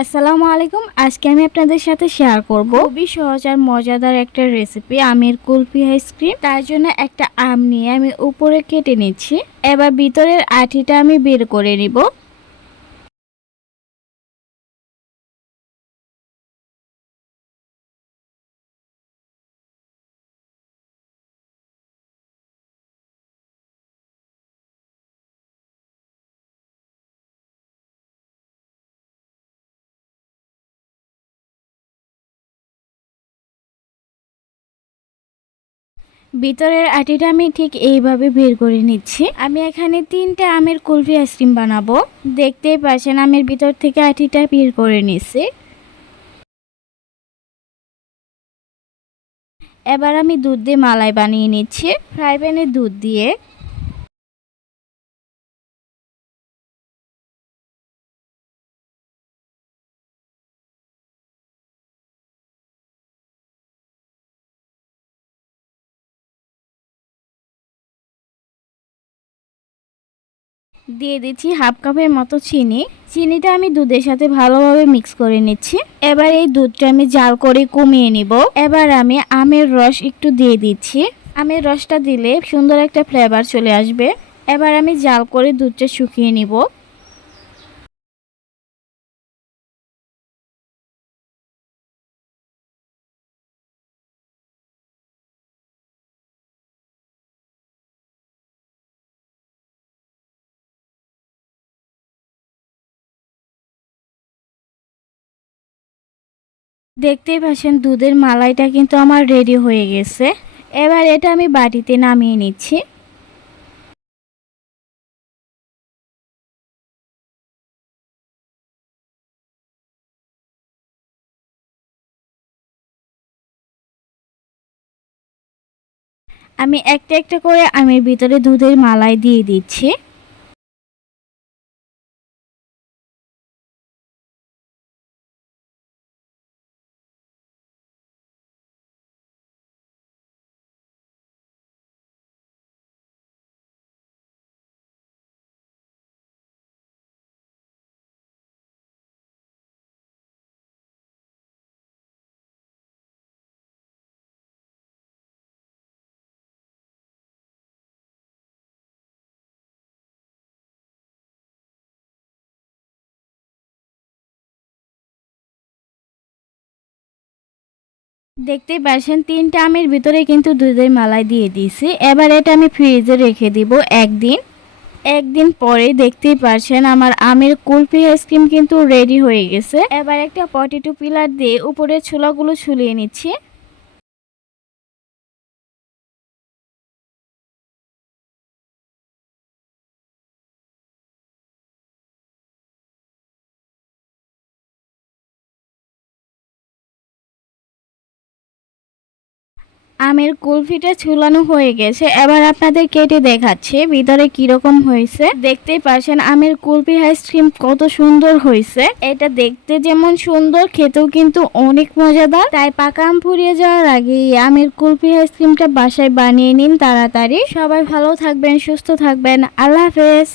আসসালামু আলাইকুম। আজকে আমি আপনাদের সাথে শেয়ার করব খুবই সহজ আর মজাদার একটা রেসিপি, আমের কুলফি আইসক্রিম। তার জন্য একটা আম নিয়ে আমি উপরে কেটে নিচ্ছি। এবার ভিতরের আঠিটা আমি বের করে নিব। ভিতরের আটিটা আমি ঠিক এইভাবে বের করে নিচ্ছি। আমি এখানে 3টা আমের কুলফি আইসক্রিম বানাবো। দেখতেই পাচ্ছেন আমের ভিতর থেকে আটিটা বের করে নিচ্ছি। এবার আমি দুধ দিয়ে মালাই বানিয়ে নিচ্ছি ফ্রাই প্যানে দুধ দিয়ে। দিয়ে দিচ্ছি হাফ কাপের মতো চিনি। চিনিটা আমি দুধের সাথে ভালোভাবে মিক্স করে নিচ্ছি। এবার এই দুধটা আমি জাল করে কমিয়ে নিব। এবার আমি আমের রস একটু দিয়ে দিচ্ছি। আমের রসটা দিলে সুন্দর একটা ফ্লেভার চলে আসবে। এবার আমি জাল করে দুধটা শুকিয়ে নিব। দেখতেই পাচ্ছেন দুধের মালাইটা কিন্তু আমার রেডি হয়ে গেছে। এবার এটা আমি বাটিতে নামিয়ে নিচ্ছি। আমি একটা একটা করে আমের ভিতরে দুধের মালাই দিয়ে দিচ্ছি। দেখতেই পাচ্ছেন 3টা আমের ভিতরে কিন্তু দুধের মালাই দিয়ে দিয়েছি। এবার এটা আমি ফ্রিজে রেখে দিব একদিন। একদিন পরে দেখতেই পাচ্ছেন আমার আমের কুলফি আইসক্রিম কিন্তু রেডি হয়ে গেছে। এবার একটা পটেটো পিলার দিয়ে উপরের ছোলাগুলো ছুলিয়ে নিচ্ছি। আমের কুলফিটা ছুলানো হয়ে গেছে। এবার আপনাদের কেটে দেখাচ্ছে ভিতরে কিরকম হয়েছে। দেখতেই পাচ্ছেন আমের কুলফি আইসক্রিম কত সুন্দর হয়েছে। এটা দেখতে যেমন সুন্দর, খেতেও কিন্তু অনেক মজাদার। তাই পাকা আম ফুরিয়ে যাওয়ার আগে এই আমের কুলফি আইসক্রিমটা বাসায় বানিয়ে নিন তাড়াতাড়ি। সবাই ভালো থাকবেন, সুস্থ থাকবেন। আল্লাহ হাফেজ।